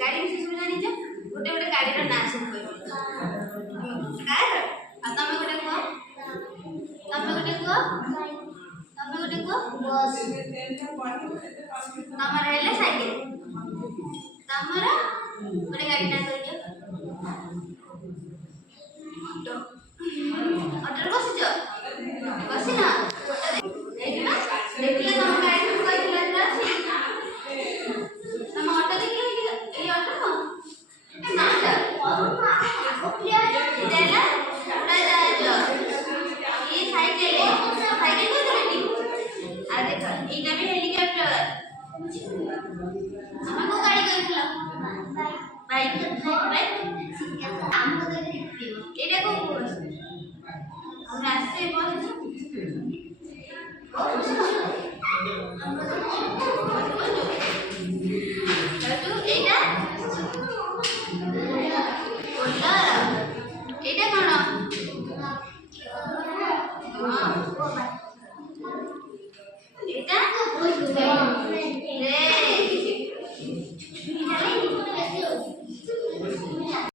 ଗାଡ଼ି ବିଷୟ ସବୁ ଜାଣିଛ? ଗୋଟେ ଗୋଟେ ଗାଡ଼ିର ନାଁ ସବୁ କହିବ। କାର ଆଉ ତମେ ଗୋଟେ କୁହ। ତମେ ଗୋଟେ କୁହ। ତମେ ଗୋଟେ କୁହ। ବସ୍। ତମର ହେଲା ସାଇକେଲ। ତମର ଗୋଟେ ଗାଡ଼ି ନାଁ କହିଦିଅ। ଅଟୋ। ଅଟୋରେ ବସିଛ? ବସିନ? ଦେଖିଲ ଦେଖିଲ ତମ ଗାଡ଼ି ସବୁ କହିଥିଲ ଏଟା ଅଛି। ତମ ଅଟୋ ଦେଖିଲ ଏଇ ଅଟୋ ନାଟା ହେଲା ଉଡ଼ାଜାହାଜ। ये साइकिल है। साइकिल को तो बेटी आ देखो एटा भी हेलीकॉप्टर। हम को गाड़ी कहला बाइक बाइक हम को एटा को बस हम रास्ते बस तू एटा बोला एटा कोन हां